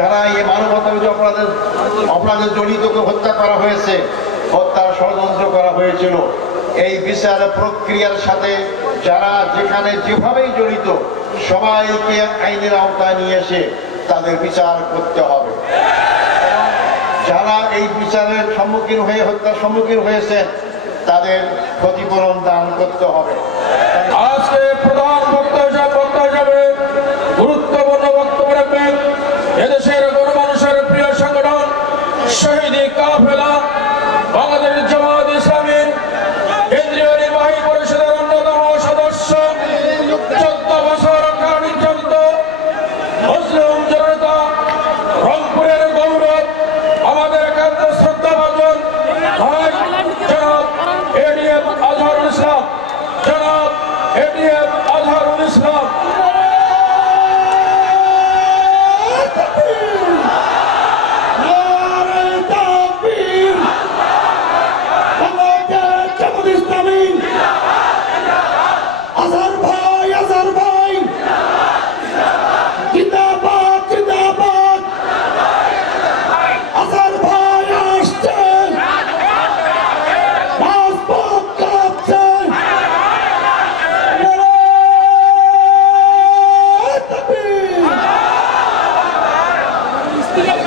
যারা এই মানবতাবিরোধী অপরাধের অপরাধে জড়িতকে হত্যা করা হয়েছে, হত্যার ষড়যন্ত্র করা হয়েছিল। এই বিচার প্রক্রিয়ার সাথে যারা যেখানে যেভাবেই জড়িত, সবাইকে আইনের আওতায় নিয়ে এসে তাদের বিচার করতে হবে। যারা এই বিচারের সম্মুখীন হয়ে, হত্যার সম্মুখীন হয়েছেন, তাদের ক্ষতিপূরণ দান করতে হবে। আজকে প্রধান বক্তা শহীদ কাফেলা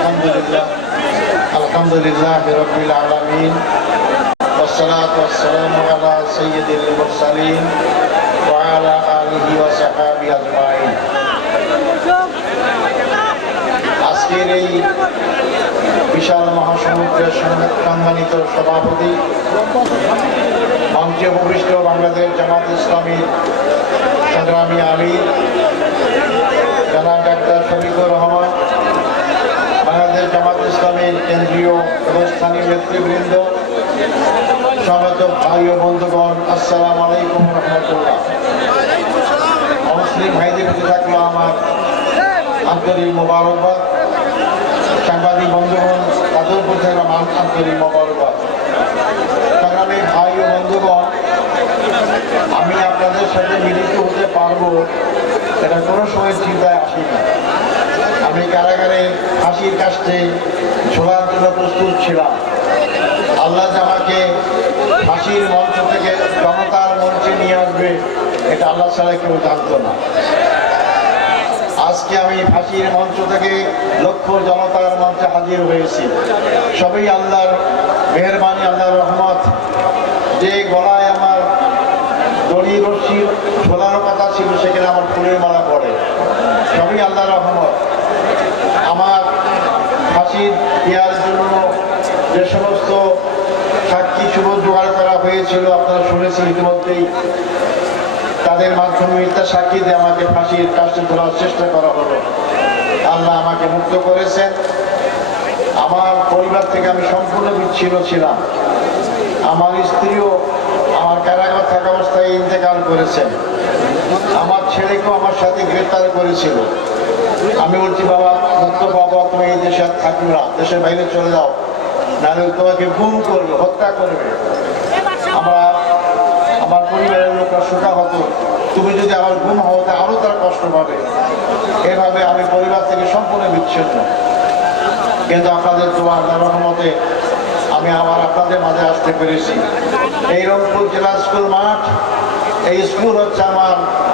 আলহামদুলিল্লাহ আলহামদুলিল্লাহ রবিল আলমিন والصلاة والسلام على سيد المرسلين وعلى آله وصحابه أجمعين আজকের এই বিশাল মহাসমুদ্রের সম্মানিত সভাপতি মঞ্চে উপবিষ্ট বাংলাদেশ জামাত ইসলামীর সংগ্রামী আমির জনাব ডাক্তার শফিকুর রহমান নেতৃবৃন্দ সমবেত ভাই ও বন্ধুগণ, আসসালাম আলাইকুম রহমতুল্লাহ। মুসলিম ভাইদের প্রতি থাকল আমার আন্তরিক মোবারকবাদ। সাংবাদিক বন্ধুগণ, তাদের প্রতি আমার আন্তরিক মোবারকবাদ। সংগ্রামী ভাই ও বন্ধুগণ, আমি আপনাদের সাথে মিলিত হতে পারব, এটা কোনো সময় চিন্তায় আসেনি। আমি কারাগারে ফাঁসির কাছে ঝোলার জন্য প্রস্তুত ছিলাম। আল্লাহ যে আমাকে ফাঁসির মঞ্চ থেকে জনতার মঞ্চে নিয়ে আসবে, এটা আল্লাহ ছাড়া কেউ জানতো না। আজকে আমি ফাঁসির মঞ্চ থেকে লক্ষ জনতার মঞ্চে হাজির হয়েছি। সবই আল্লাহর মেহরবানি, আল্লাহর রহমত। যে গলায় আমার দড়ি রশ্মি ছোলার কথা ছিল, সেখানে আমার ফুলের মালা পড়ে। সবই আল্লাহ রহমত আমার ফাঁসি দেওয়ার জন্য যে সমস্ত সাক্ষী শুভ জোগাড় হয়েছিল আপনারা শুনেছেন ইতিমধ্যেই। তাদের মাধ্যমে মিথ্যা সাক্ষী দিয়ে আমাকে ফাঁসির কাজটি ধরার চেষ্টা করা হলো। আল্লাহ আমাকে মুক্ত করেছেন। আমার পরিবার থেকে আমি সম্পূর্ণ বিচ্ছিন্ন ছিলাম। আমার স্ত্রীও আমার কারাগার থাকা অবস্থায় ইন্তেকাল করেছেন। আমার ছেলেকেও আমার সাথে গ্রেপ্তার করেছিল। আমি বলছি, বাবা, দত্ত বাবা, তুমি এই দেশে থাকবে না। দেশের বাইরে চলে যাও। নাহলে তোমাকে গুম করবে, হত্যা করবে। পরিবারের লোকরা হতো। তুমি যদি আমার গুম হও তা আরও তারা কষ্ট পাবে। এভাবে আমি পরিবার থেকে সম্পূর্ণ বিচ্ছিন্ন। কিন্তু আপনাদের আল্লাহর রহমতে আমি আবার আপনাদের মাঝে আসতে পেরেছি। এই রংপুর জেলা স্কুল মাঠ, এই স্কুল হচ্ছে আমার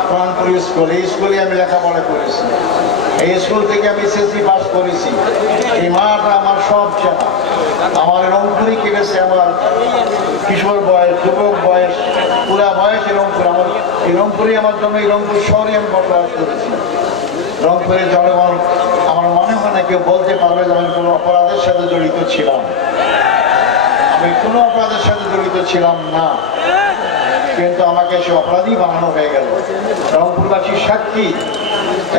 প্রাণপুরি স্কুল। এই স্কুলে আমি লেখাপড়া করেছি। এই স্কুল থেকে আমি এসএসসি পাস করেছি। এই মাঠ আমার সব চেনা। আমার রংপুরি কেটেছে আমার কিশোর বয়স, যুবক বয়স, পুরা বয়স এই রংপুর আমার এই রংপুরে আমার জন্য, এই রংপুর শহরে আমি বসবাস করেছি। রংপুরের জনগণ, আমার মনে হয় না কেউ বলতে পারবে যে আমি কোনো অপরাধের সাথে জড়িত ছিলাম। আমি কোনো অপরাধের সাথে জড়িত ছিলাম না। কিন্তু আমাকে সে অপরাধী বানানো হয়ে গেল। রংপুরবাসী সাক্ষী,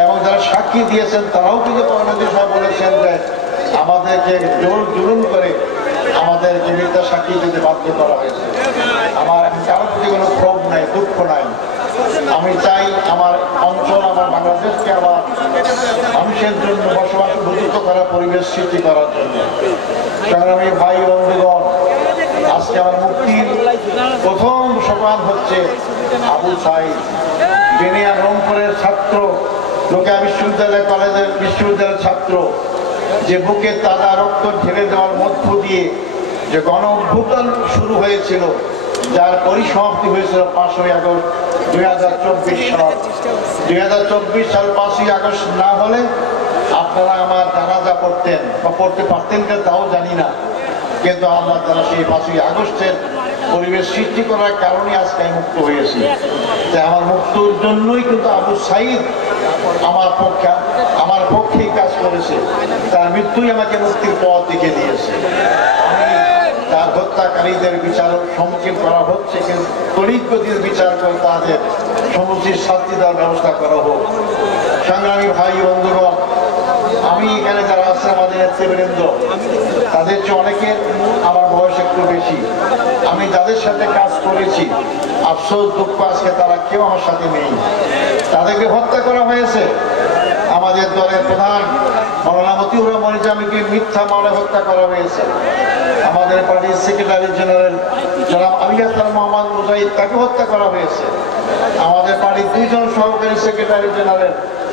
এবং যারা সাক্ষী দিয়েছেন, তারাও কিন্তু কর্ণদী সাহেব বলেছেন যে আমাদেরকে জোর জুলুম করে আমাদেরকে মিথ্যা সাক্ষী দিতে বাধ্য করা হয়েছে। আমার কারোর প্রতি কোনো ক্ষোভ নাই, দুঃখ নাই। আমি চাই আমার অঞ্চল, আমার বাংলাদেশকে আমার মানুষের জন্য বসবাস উপযুক্ত করার পরিবেশ সৃষ্টি করার জন্য। সংগ্রামী ভাই বন্ধুগণ আজকে আমার মুক্তির প্রথম সোপান হচ্ছে আবু সাইদ, যিনি রংপুরের ছাত্র লোকে বিশ্ববিদ্যালয়, কলেজের বিশ্ববিদ্যালয়ের ছাত্র। যে বুকে তাজা রক্ত ঢেলে দেওয়ার মধ্য দিয়ে যে গণ অভ্যুত্থান শুরু হয়েছিল, যার পরিসমাপ্তি হয়েছিল পাঁচই আগস্ট দুই হাজার চব্বিশ সাল। দুই হাজার চব্বিশ সাল পাঁচই আগস্ট না হলে আপনারা আমার জানাজা পড়তেন বা পড়তে পারতেন তাও জানি না। কিন্তু আল্লাহ তারা সেই পাঁচই আগস্টের পরিবেশ সৃষ্টি করার কারণে আজকে আমি মুক্ত হয়েছি। তাই আমার মুক্তর জন্যই কিন্তু আবু সাইদ আমার পক্ষে, আমার পক্ষেই কাজ করেছে। তার মৃত্যুই আমাকে মুক্তির পথ দেখে দিয়েছে। তার হত্যাকারীদের বিচার সম্মুখীন করা হচ্ছে, কিন্তু তড়িৎ গতির বিচার করে তাদের সমুচিত শাস্তি দেওয়ার ব্যবস্থা করা হোক। সংগ্রামী ভাই বন্ধুগণ আমি এখানে যারা আছে আমাদের নেতৃবৃন্দ, তাদের চেয়ে অনেকের আমার বয়স একটু বেশি। আমি যাদের সাথে কাজ করেছি, আফসোস, দুঃখ আজকে তারা কেউ আমার সাথে নেই। তাদেরকে হত্যা করা হয়েছে। আমাদের দলের প্রধান মৌলানা মতিউর রহমান ইসলামীকে মিথ্যা মামলায় হত্যা করা হয়েছে। আমাদের পার্টির সেক্রেটারি জেনারেল জনাব আলিয়াসার মোহাম্মদ মুজাহিদ, তাকে হত্যা করা হয়েছে। আমাদের পার্টির দুইজন সহকারী সেক্রেটারি জেনারেল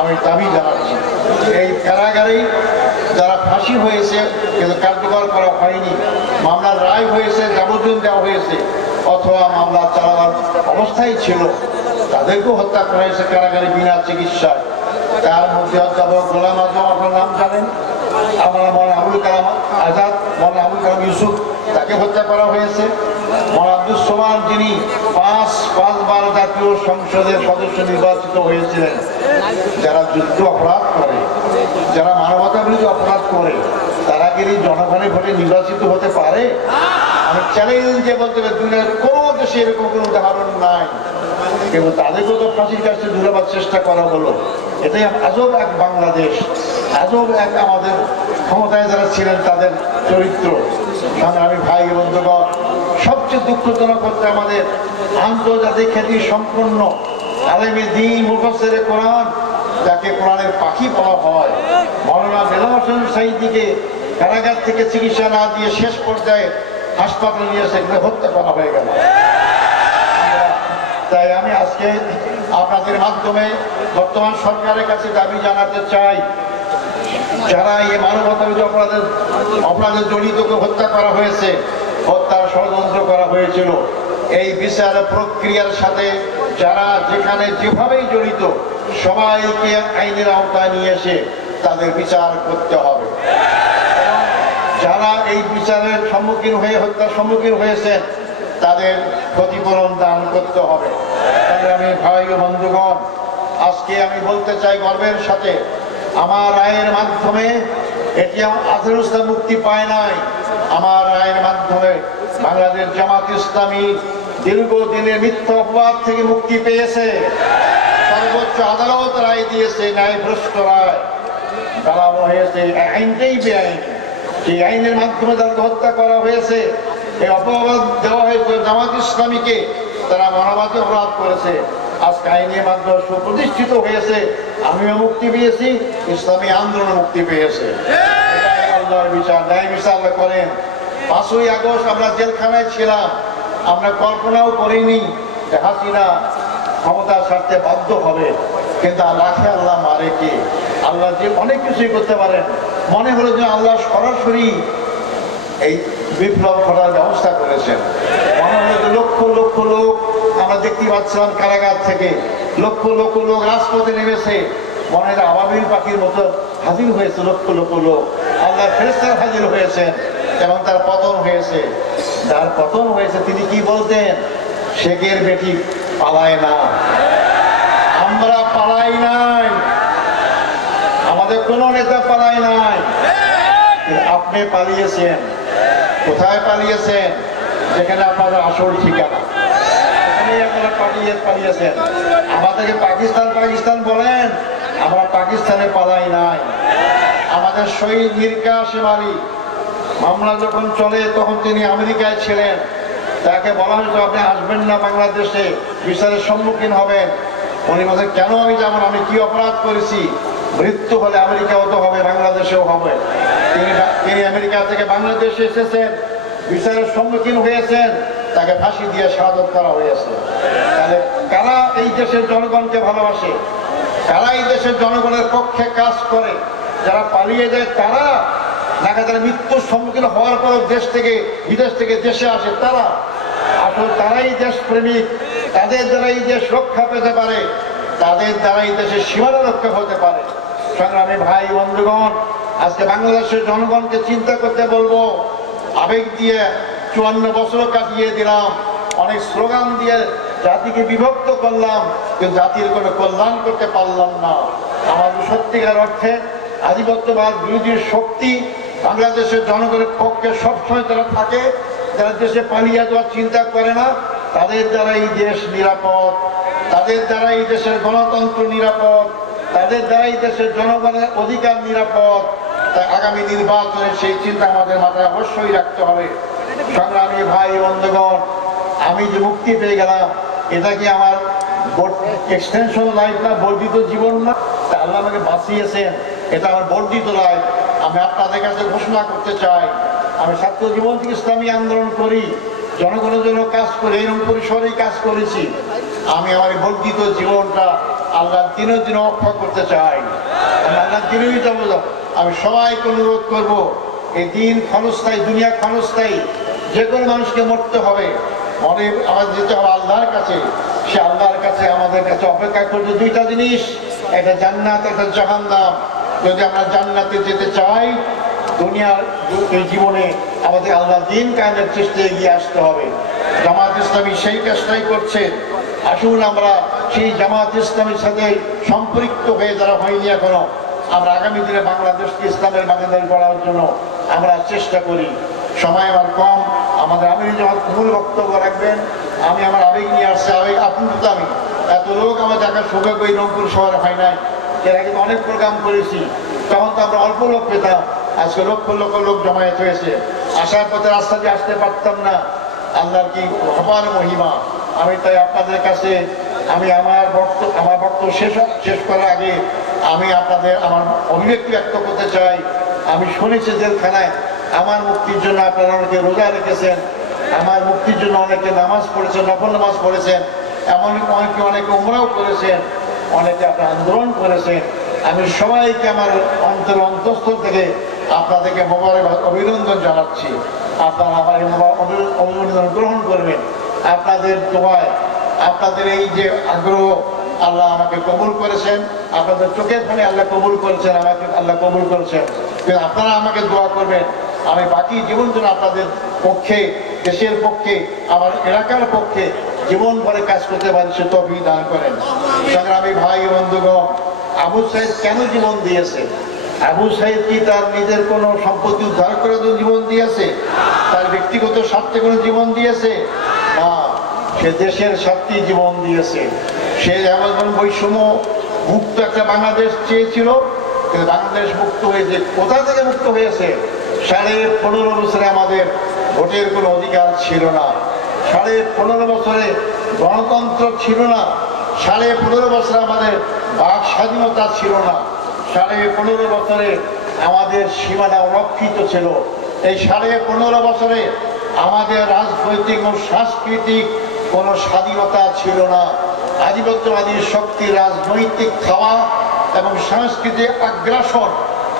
আমি দাবি জানাচ্ছি। এই কারাগারেই যারা ফাঁসি হয়েছে, কিন্তু কার্যকর করা হয়নি, মামলার রায় হয়েছে, যাবজ্জীবন দেওয়া হয়েছে, অথবা মামলা চালাবার অবস্থায় ছিল, তাদেরকেও হত্যা করা হয়েছে কারাগারে বিনা চিকিৎসায়। তার মধ্যে অধ্যাপক গোলাম আজম আপনার নাম জানেন? আমরা মনে আবুল কালাম আজাদ মনে আবুল কালাম ইউসুফ, তাকে হত্যা করা হয়েছে। মনে আব্দুল সোমান যিনি পাঁচ, পাঁচবার জাতীয় সংসদের সদস্য নির্বাচিত হয়েছিলেন। যারা যুদ্ধ অপরাধ করে, যারা মানবতা বিরোধী অপরাধ করে, তারা কি জনগণের ভোটে নির্বাচিত হতে পারে? আমি চ্যালেঞ্জ দিয়ে বলতে পারি দুনিয়ার কোনো দেশে এরকম কোনো উদাহরণ নাই। কিন্তু তাদেরকেও তো ফাঁসির কাছে দূরাবার চেষ্টা করা হলো। এটাই আজব এক বাংলাদেশ, আজব এক আমাদের ক্ষমতায় যারা ছিলেন তাদের চরিত্র। আমি ভাই বন্ধুগণ, সবচেয়ে দুঃখজনক হচ্ছে আমাদের আন্তর্জাতিক খ্যাতি সম্পন্ন আলেমী দিন মুফসের কোরআন, যাকে কোরআনের পাখি বলা হয়। মৌলানা বেলা হোসেন সাইদিকে কারাগার থেকে চিকিৎসা না দিয়ে শেষ পর্যায়ে হাসপাতালে নিয়ে সেখানে হত্যা করা হয়ে গেল। তাই আমি আজকে আপনাদের মাধ্যমে বর্তমান সরকারের কাছে দাবি জানাতে চাই, যারা এই মানবতা অপরাধের অপরাধে জড়িতকে হত্যা করা হয়েছে, হত্যার ষড়যন্ত্র করা হয়েছিল। এই বিচার প্রক্রিয়ার সাথে যারা যেখানে যেভাবেই জড়িত, সবাইকে আইনের আওতায় নিয়ে এসে তাদের বিচার করতে হবে। যারা এই বিচারের সম্মুখীন হয়ে, হত্যার সম্মুখীন হয়েছেন, তাদের ক্ষতিপূরণ দান করতে হবে। আমি ভাই ও বন্ধুগণ, আজকে আমি বলতে চাই গর্বের সাথে, আমার রায়ের মাধ্যমে এটি আধুরস্থ মুক্তি পায় নাই। আমার রায়ের মাধ্যমে বাংলাদেশ জামাত ইসলামী দীর্ঘদিনের মিথ্যা অপবাদ থেকে মুক্তি পেয়েছে। সর্বোচ্চ আদালত রায় দিয়েছে ন্যায় ভ্রষ্ট রায়। হয়েছে এই আইনটাই বেআইন। সেই আইনের মাধ্যমে তাদেরকে হত্যা করা হয়েছে, এই অপবাদ দেওয়া হয়েছে জামাত ইসলামীকে, তারা মানবাদী অপরাধ করেছে। আজকে আইনের মাধ্যমে সুপ্রতিষ্ঠিত হয়েছে, আমিও মুক্তি পেয়েছি, ইসলামী আন্দোলন মুক্তি পেয়েছে। বিচার, ন্যায় বিচার করেন। পাঁচই আগস্ট আমরা জেলখানায় ছিলাম। আমরা কল্পনাও করিনি যে হাসিনা ক্ষমতা ছাড়তে বাধ্য হবে। কিন্তু আল্লাহকে আল্লাহ মারে কে? আল্লাহ যে অনেক কিছুই করতে পারেন। মনে হলো যে আল্লাহ সরাসরি এই বিপ্লব ঘটার ব্যবস্থা করেছেন। মনে হলো যে লক্ষ লক্ষ লোক আমরা দেখতে পাচ্ছিলাম কারাগার থেকে। লক্ষ লক্ষ লোক রাজপথে নেমেছে। মনে হয় আবাবিল পাখির মতো হাজির হয়েছে লক্ষ লক্ষ লোক। আল্লাহ ফেরেস্তার হাজির হয়েছেন। এবং তার পতন হয়েছে। যার পতন হয়েছে, তিনি কি বলতেন? শেখের বেটি পালায় না। আমরা পালাই নাই। আমাদের কোনো নেতা পালাই নাই। আপনি পালিয়েছেন। কোথায় পালিয়েছেন? যেখানে আপনাদের আসল ঠিকানা। আপনারা পালিয়ে পালিয়েছেন। আমাদেরকে পাকিস্তান পাকিস্তান বলেন, আমরা পাকিস্তানে পালাই নাই। আমাদের শহীদ মীর কাসেম আলী মামলা যখন চলে, তখন তিনি আমেরিকায় ছিলেন। তাকে বলা হয়েছে, আপনি আসবেন না বাংলাদেশে, বিচারের সম্মুখীন হবেন। উনি বলছেন, কেন আমি যাব আমি কি অপরাধ করেছি? মৃত্যু হলে আমেরিকাও তো হবে, বাংলাদেশেও হবে। তিনি তিনি আমেরিকা থেকে বাংলাদেশে এসেছেন, বিচারের সম্মুখীন হয়েছেন, তাকে ফাঁসি দিয়ে শাহাদত করা হয়েছে। তাহলে কারা এই দেশের জনগণকে ভালোবাসে? কারা এই দেশের জনগণের পক্ষে কাজ করে? যারা পালিয়ে যায়, তারা নাকি যায় মৃত্যুর সম্মুখীন হওয়ার পর দেশ থেকে, বিদেশ থেকে দেশে আসে তারা। আসলে তারাই দেশপ্রেমিক তাদের দ্বারাই দেশ রক্ষা পেতে পারে, তাদের দ্বারাই দেশের সীমানা রক্ষা হতে পারে। সংগ্রামী ভাই, বন্ধুগণ, আজকে বাংলাদেশের জনগণকে চিন্তা করতে বলব, আবেগ দিয়ে চুয়ান্ন বছর কাটিয়ে দিলাম, অনেক স্লোগান দিয়ে জাতিকে বিভক্ত করলাম, কিন্তু জাতির কোনো কল্যাণ করতে পারলাম না। আমাদের সত্যিকার অর্থে আধিপত্যবাদ বিরোধী শক্তি বাংলাদেশের জনগণের পক্ষে সবসময় তারা থাকে, যারা দেশে পালিয়ে যাওয়ার চিন্তা করে না, তাদের দ্বারা এই দেশ নিরাপদ। তাদের দ্বারা এই দেশের গণতন্ত্র নিরাপদ। তাদের দ্বারা এই দেশের জনগণের অধিকার নিরাপদ। তাই আগামী নির্বাচনে সেই চিন্তা আমাদের মাথায় অবশ্যই রাখতে হবে। সংগ্রামী ভাই, বন্ধুগণ, আমি যে মুক্তি পেয়ে গেলাম, এটা কি আমার এক্সটেনশন লাইফ না, বর্ধিত জীবন না? তা আল্লাহ আমাকে বাঁচিয়েছেন। এটা আমার বর্ধিত লাইফ আমি আপনাদের কাছে ঘোষণা করতে চাই আমি ছাত্র জীবন থেকে ইসলামী আন্দোলন করি, জনগণের জন্য কাজ করি, এরকম পরিসরেই কাজ করেছি। আমি আমার বর্ধিত জীবনটা আল্লাহ দিনের দিন অক্ষা করতে চাই। আমি আল্লাহ দিনেই যাব। আমি সবাইকে অনুরোধ করব, এই দিন ক্ষণস্থায়ী, দুনিয়া ক্ষণস্থায়ী, যে কোনো মানুষকে মরতে হবে। মনে আমাদের যেতে হবে আল্লাহর কাছে। সে আল্লাহর কাছে আমাদের কাছে অপেক্ষা করছে দুইটা জিনিস, একটা জান্নাত, একটা জাহান্নাম। যদি আমরা জান্নাতে যেতে চাই, দুনিয়ার জীবনে আমাদের আল্লাহ দিন কায়েমের চেষ্টায় এগিয়ে আসতে হবে। জামাত ইসলামী সেই চেষ্টাই করছে। আসুন আমরা সেই জামাত ইসলামের সাথে সম্পৃক্ত হয়ে যারা হয়নি এখনও, আমরা আগামী দিনে বাংলাদেশকে ইসলামের বাগেদারি করার জন্য আমরা চেষ্টা করি। সময় আমার কম, আমাদের আমি যখন মূল বক্তব্য রাখবেন। আমি আমার আবেগ নিয়ে আসছি, আবেগ আপ্লুত আমি। এত লোক আমার দেখার সৌভাগ্য এই রংপুর শহরে হয় নাই। এর আগে অনেক প্রোগ্রাম করেছি। তখন তো আমরা অল্প লোক পেতাম। আজকে লক্ষ লক্ষ লোক জমায়েত হয়েছে। আসার পথে রাস্তা দিয়ে আসতে পারতাম না। আল্লাহর কি অপার মহিমা। আমি তাই আপনাদের কাছে, আমি আমার বক্তব্য আমার বক্তব্য শেষ শেষ করার আগে আমি আপনাদের আমার অভিব্যক্তি ব্যক্ত করতে চাই। আমি শুনেছি জেলখানায়, আমার মুক্তির জন্য আপনারা অনেকে রোজা রেখেছেন। আমার মুক্তির জন্য অনেকে নামাজ পড়েছেন, নফল নামাজ পড়েছেন। এমন অনেকে অনেকে উমরাও করেছেন। অনেকে আপনার আন্দোলন করেছেন। আমি সবাইকে আমার অন্তর অন্তঃস্থল থেকে আপনাদেরকে মোবারক অভিনন্দন জানাচ্ছি। আপনারা আমার অভিনন্দন গ্রহণ করবেন। আপনাদের দোয়ায়, আপনাদের এই যে আগ্রহ, আল্লাহ আমাকে কবুল করেছেন। আপনাদের চোখের ফোনে আল্লাহ কবুল করেছেন, আমাকে আল্লাহ কবুল করেছেন। কিন্তু আপনারা আমাকে দোয়া করবেন, আমি বাকি জীবন যেন আপনাদের পক্ষে, দেশের পক্ষে, আমার এলাকার পক্ষে জীবন ভরে কাজ করতে পারি সে তফি দান করেন। সংগ্রামী ভাই বন্ধুগণ, আবু সাহেব কেন জীবন দিয়েছে? আবু সাহেব কি তার নিজের কোনো সম্পত্তি উদ্ধার করে জীবন দিয়েছে? তার ব্যক্তিগত স্বার্থে কোনো জীবন দিয়েছে? না, সে দেশের স্বার্থে জীবন দিয়েছে। সে যেমন বৈষম্য মুক্ত একটা বাংলাদেশ চেয়েছিল, কিন্তু বাংলাদেশ মুক্ত হয়েছে কোথা থেকে মুক্ত হয়েছে, সাড়ে পনেরো বছরে আমাদের ভোটের কোনো অধিকার ছিল না। সাড়ে পনেরো বছরে গণতন্ত্র ছিল না, সাড়ে পনেরো বছরে আমাদের বাক স্বাধীনতা ছিল না, সাড়ে পনেরো বছরে আমাদের সীমানা রক্ষিত ছিল। এই সাড়ে পনেরো বছরে আমাদের রাজনৈতিক ও সাংস্কৃতিক কোনো স্বাধীনতা ছিল না। আধিপত্যবাদী শক্তি, রাজনৈতিক খাওয়া এবং সাংস্কৃতিক আগ্রাসন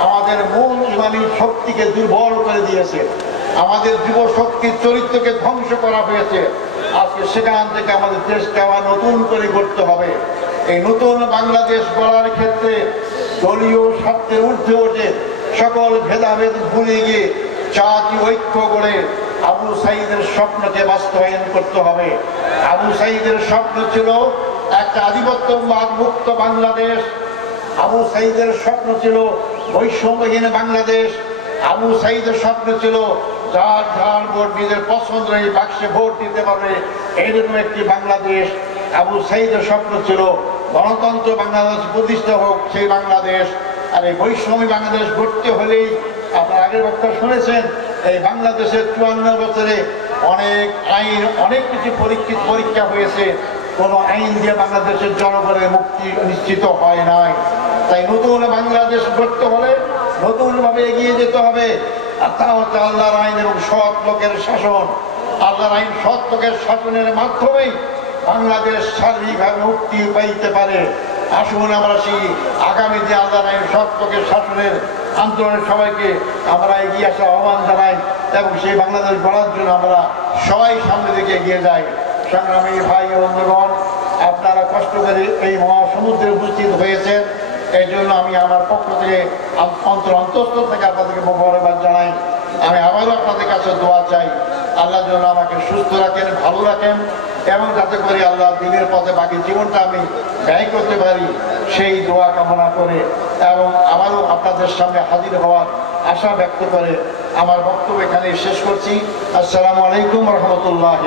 আমাদের মূল ইমানি শক্তিকে দুর্বল করে দিয়েছে। আমাদের যুব শক্তির চরিত্রকে ধ্বংস করা হয়েছে। আজকে সেখান থেকে আমাদের দেশকে আবার নতুন করে গড়তে হবে। এই নতুন বাংলাদেশ গড়ার ক্ষেত্রে দলীয় স্বার্থের ঊর্ধ্বে ওঠে সকল ভেদাভেদ ভুলে গিয়ে জাতি ঐক্য গড়ে আবু সাইদের স্বপ্নকে বাস্তবায়ন করতে হবে। আবু সাইদের স্বপ্ন ছিল একটা আধিপত্যবাদ মুক্ত বাংলাদেশ। আবু সাইদের স্বপ্ন ছিল বৈষম্যহীন বাংলাদেশ। আবু সাইদের স্বপ্ন ছিল যার যার ভোট নিজের পছন্দ এই বাক্সে ভোট দিতে পারবে, এইরকম একটি বাংলাদেশ। আবু সাইদের স্বপ্ন ছিল, গণতন্ত্র বাংলাদেশ প্রতিষ্ঠা হোক, সেই বাংলাদেশ। আর এই বৈষম্য বাংলাদেশ গড়তে হলেই, আপনার আগের বক্তা শুনেছেন, এই বাংলাদেশের চুয়ান্ন বছরে অনেক আইন, অনেক কিছু পরীক্ষিত পরীক্ষা হয়েছে। কোনো আইন দিয়ে বাংলাদেশের জনগণের মুক্তি নিশ্চিত হয় নাই। তাই নতুন বাংলাদেশ গড়তে হলে নতুনভাবে এগিয়ে যেতে হবে। আর হচ্ছে আইন এবং শাসন। আইন শাসনের মাধ্যমেই বাংলাদেশ শারীরিকভাবে মুক্তি পারে। আমরা সেই আগামী আইন শাসনের আন্দোলনের সবাইকে আমরা এগিয়ে আসার আহ্বান জানাই এবং সেই বাংলাদেশ গড়ার জন্য আমরা সবাই সামনে দিকে এগিয়ে যাই। সংগ্রামী ভাই বন্ধুগণ, আপনারা কষ্ট করে এই মহাসমুদ্রে উপস্থিত হয়েছেন। এই জন্য আমি আমার পক্ষ থেকে অন্তর অন্তস্থ থেকে আপনাদেরকে মোবারকবাদ জানাই। আমি আবারও আপনাদের কাছে দোয়া চাই। আল্লাহ যেন আমাকে সুস্থ রাখেন, ভালো রাখেন, এবং যাতে করে আল্লাহ দিনের পথে বাকি জীবনটা আমি ব্যয় করতে পারি, সেই দোয়া কামনা করে এবং আমারও আপনাদের সামনে হাজির হওয়ার আশা ব্যক্ত করে আমার বক্তব্য এখানে শেষ করছি। আসসালামু আলাইকুম রহমতুল্লাহ